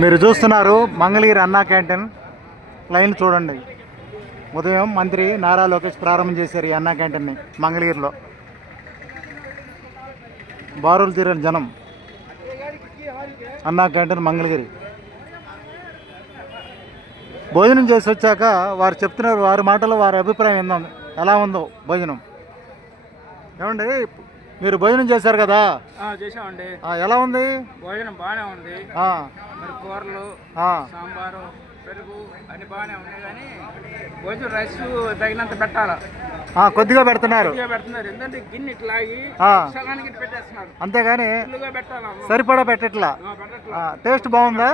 మీరు చూస్తున్నారు మంగళగిరి అన్నా క్యాంటీన్. లైన్ చూడండి. ఉదయం మంత్రి నారా లోకేష్ ప్రారంభం చేశారు ఈ అన్నా క్యాంటీన్ని మంగళగిరిలో. బారులు తీరని జనం అన్నా క్యాంటీన్ మంగళగిరి. భోజనం చేసి వచ్చాక వారు చెప్తున్నారు వారి మాటలో వారి అభిప్రాయం ఏందో ఎలా ఉందో భోజనం. ఏమండి మీరు భోజనం చేశారు కదా? చేసామండి ఎలా ఉంది? భోజనం బాగానే ఉంది. ఆ, మరి కూరలు సాంబారు పెరుగు అన్ని బాగానే ఉన్నాయి కానీ కొంచెం రైస్ తగినంత పెట్టాలా? కొద్దిగా పెడుతున్నారు. ఎందుకంటే గిన్నె ఇట్లా సగానికి పెట్టేస్తున్నారు. అంతేగాని. సరిపడా పెట్టట్లా. టేస్ట్ బాగుందా?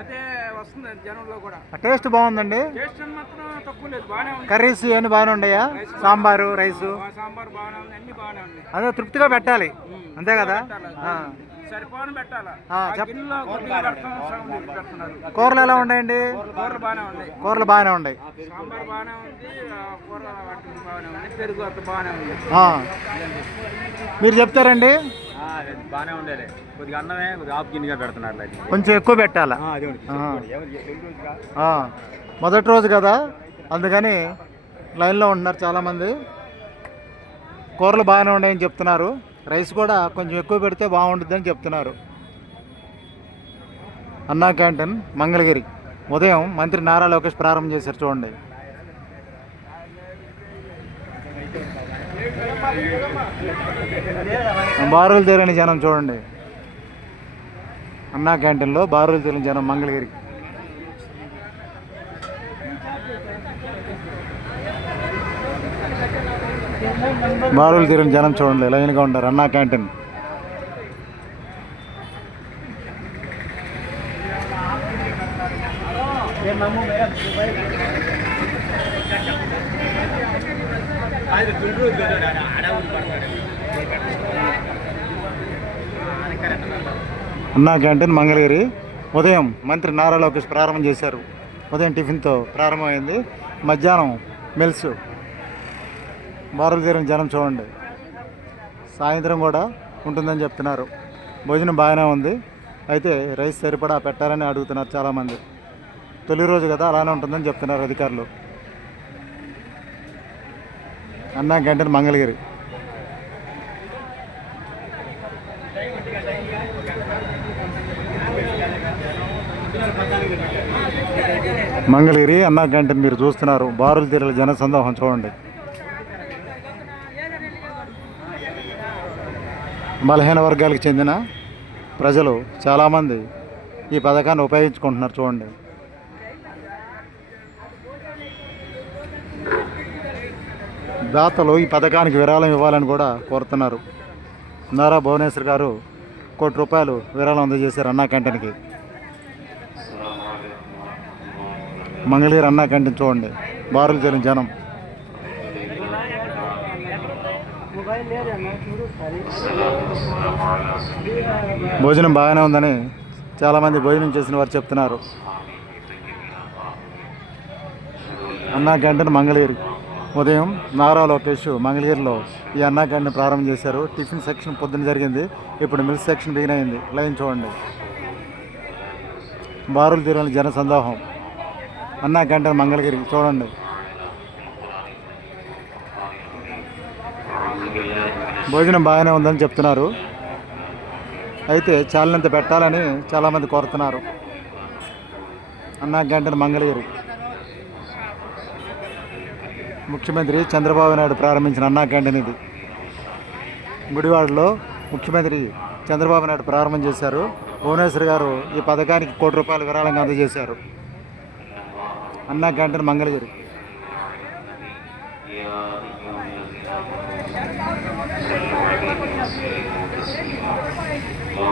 అదే వస్తుంది జనంలో కూడా. టేస్ట్ బాగుందండి. టేస్ట్ అని మాత్రం తక్కువ లేదు. బాగానే ఉంది. కర్రీస్ ఇవన్నీ బాగానే ఉన్నాయా? సాంబారు రైసు. సాంబార్ బాగానే ఉంది. అన్ని బాగానే ఉంది అదే తృప్తిగా పెట్టాలి. అంతే కదా. సరిపోని పెట్టాలా? కూరలు ఎలా ఉన్నాయండి? కూరలు బాగానే ఉన్నాయి. కూరలు బాగానే ఉన్నాయి. సాంబార్ బాగానే ఉంది ఆ, కూర వంటలు బాగానే ఉంది పెరుగు అంత బాగానే ఉంది. ఆ. మీరు చెప్తారండి? బాగానే ఉండేది కొద్దిగా అన్నమే కొద్దిగా ఆపు గిన్నెగా పెడుతున్నారు అది కొంచెం ఎక్కువ పెట్టాలా? ఆ. ఆ. మొదటి రోజు కదా? అందుకని లైన్లో ఉంటున్నారు చాలామంది. కూరలు బాగానే ఉన్నాయని చెప్తున్నారు. రైస్ కూడా కొంచెం ఎక్కువ పెడితే బాగుంటుందని చెప్తున్నారు. అన్నా క్యాంటీన్ మంగళగిరి. ఉదయం మంత్రి నారా లోకేష్ ప్రారంభం చేశారు చూడండి. బారులు తీరని జనం చూడండి. అన్నా క్యాంటీన్లో బారులు తీరని జనం మంగళగిరి. బారులు తీరిన జనం చూడండి లైన్గా ఉంటారు అన్నా క్యాంటీన్. అన్నా క్యాంటీన్ మంగళగిరి. ఉదయం మంత్రి నారా లోకేష్ ప్రారంభం చేశారు. ఉదయం టిఫిన్తో ప్రారంభమైంది. మధ్యాహ్నం మెల్స్ బారులు తీరిన జనం చూడండి. సాయంత్రం కూడా ఉంటుందని చెప్తున్నారు. భోజనం బాగానే ఉంది. అయితే రైస్ సరిపడా పెట్టాలని అడుగుతున్నారు చాలామంది. తొలి రోజు కదా అలానే ఉంటుందని చెప్తున్నారు అధికారులు. అన్నా గంటని మంగళగిరి. మంగళగిరి అన్నా క్యాంటీన్ మీరు చూస్తున్నారు. బారులు తీరల జన సందోహం చూడండి. బలహీన వర్గాలకు చెందిన ప్రజలు చాలామంది ఈ పథకాన్ని ఉపయోగించుకుంటున్నారు చూడండి. దాతలు ఈ పథకానికి విరాళం ఇవ్వాలని కూడా కోరుతున్నారు. నారా భువనేశ్వర్ గారు కోటి రూపాయలు విరాళం అందజేశారు అన్నా క్యాంటీన్కి. మంగళగిరి అన్నా క్యాంటీన్ చూడండి. బారులు జరిగిన జనం. భోజనం బాగానే ఉందని చాలామంది భోజనం చేసిన వారు చెప్తున్నారు. అన్నా క్యాంటీన్ మంగళగిరి. ఉదయం నారా లోకేష్ మంగళగిరిలో ఈ అన్నా క్యాంటీన్ ప్రారంభం చేశారు. టిఫిన్ సెక్షన్ పొద్దున జరిగింది. ఇప్పుడు మిల్క్ సెక్షన్ బిగిన్ అయింది. లైన్ చూడండి. బారులు తీరని జన సందోహం. అన్నా క్యాంటీన్ మంగళగిరి. చూడండి. భోజనం బాగానే ఉందని చెప్తున్నారు. అయితే చాలినంత పెట్టాలని చాలామంది కోరుతున్నారు. అన్నా గంటన మంగళగిరి. ముఖ్యమంత్రి చంద్రబాబు నాయుడు ప్రారంభించిన అన్నా క్యాంటీన్ ఇది. గుడివాడలో ముఖ్యమంత్రి చంద్రబాబు నాయుడు ప్రారంభం చేశారు. భువనేశ్వర్ గారు ఈ పథకానికి కోటి రూపాయలు విరాళంగా అందజేశారు. అన్నా క్యాంటీన్ మంగళగిరి.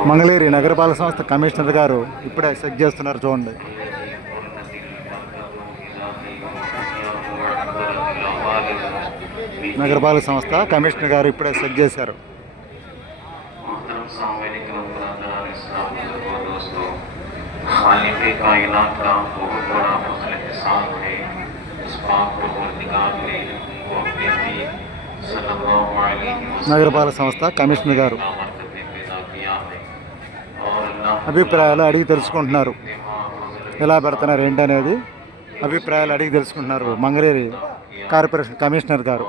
మంగళగిరి నగరపాలక సంస్థ కమిషనర్ గారు ఇప్పుడే చెక్ చేస్తున్నారు చూడండి నగరపాలక సంస్థ కమిషనర్ గారు ఇప్పుడే చెక్ చేశారు मुहतरम सामने दोस्तों खालिफ कायनात का बहुत बड़ा फजल एहसान है इस पाक परवरदिगार ने वो నగరపాలక సంస్థ కమిషనర్ గారు అభిప్రాయాలు అడిగి తెలుసుకుంటున్నారు. ఎలా పెడుతున్నారు ఏంటనేది అభిప్రాయాలు అడిగి తెలుసుకుంటున్నారు మంగళేరి కార్పొరేషన్ కమిషనర్ గారు.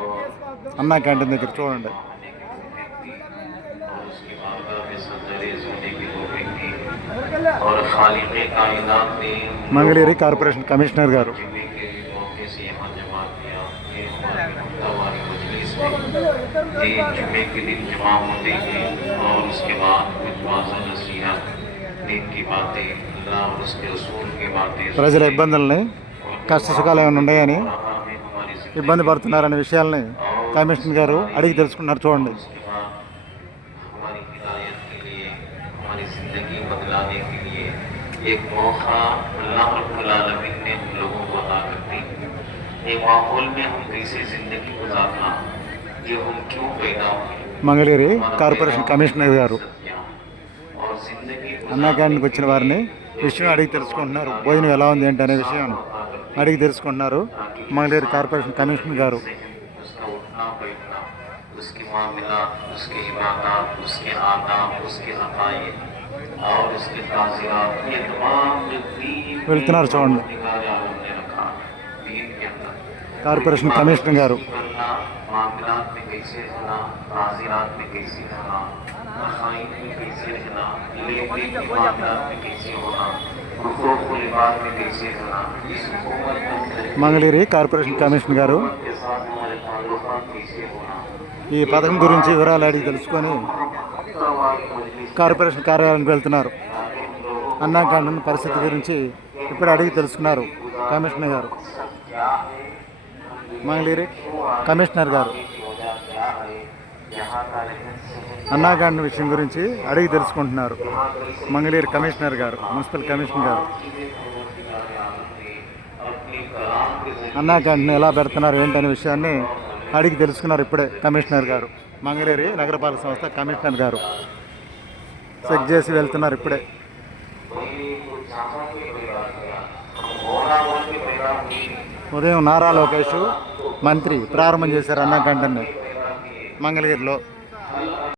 అన్నా క్యాంటీన్ దగ్గర చూడండి. మంగళేరి కార్పొరేషన్ కమిషనర్ గారు. जुमे के मौके से यहाँ जमा किया ये हमारी मजलिस में तीन जुमे के दिन जमा होते हैं और उसके बाद कुछ बाज़ नसीहत दिन की बातें अल्लाह और उसके रसूल की बातें ప్రజల ఇబ్బందుల్ని కష్ట సుఖాలు ఏమైనా ఉన్నాయని रहा है हमारी जिंदगी ఇబ్బంది పడుతున్నారనే విషయాల్ని కమిషనర్ గారు అడిగి తెలుసుకున్నారు చూడండి उसके बाद हमारी हिदायत के लिए हमारी ज़िंदगी बदलाने के लिए एक मौका अल्लाह रब्बुल आलमीन ये माहौल में हम कैसे ज़िंदगी गुजारना ये हम क्यों पैदा हुए మంగళగిరి కార్పొరేషన్ కమిషనర్ గారు सत्या और ज़िंदगी అన్నా క్యాంటీన్కి వచ్చిన వారిని విషయం అడిగి తెలుసుకుంటున్నారు భోజనం ఎలా ఉంది ఏంటి అనే విషయం అడిగి తెలుసుకుంటున్నారు మంగళగిరి కార్పొరేషన్ కమిషనర్ గారు उसका उठना बैठना उसकी मामला उसके इबादत उसके आदाब उसके अकायद और उसके ताज़िरात ये तमाम जो दीन కార్పొరేషన్ కమిషనర్ గారు. మంగళగిరి కార్పొరేషన్ కమిషనర్ గారు. ఈ పథకం గురించి వివరాలు అడిగి తెలుసుకొని కార్పొరేషన్ కార్యాలయానికి వెళ్తున్నారు. అన్నా పరిస్థితి గురించి ఇప్పుడు అడిగి తెలుసుకున్నారు కమిషనర్ గారు. మంగళగిరి కమిషనర్ గారు. అన్నాగాండ్ విషయం గురించి అడిగి తెలుసుకుంటున్నారు. మంగళగిరి కమిషనర్ గారు మున్సిపల్ కమిషనర్ గారు. అన్నాకాండ్ని ఎలా పెడుతున్నారు ఏంటనే విషయాన్ని అడిగి తెలుసుకున్నారు ఇప్పుడే కమిషనర్ గారు. మంగళగిరి నగరపాలక సంస్థ కమిషనర్ గారు. చెక్ చేసి వెళ్తున్నారు ఇప్పుడే. ఉదయం నారా లోకేష్ మంత్రి ప్రారంభం చేశారు అన్నా క్యాంటీన్ని మంగళగిరిలో.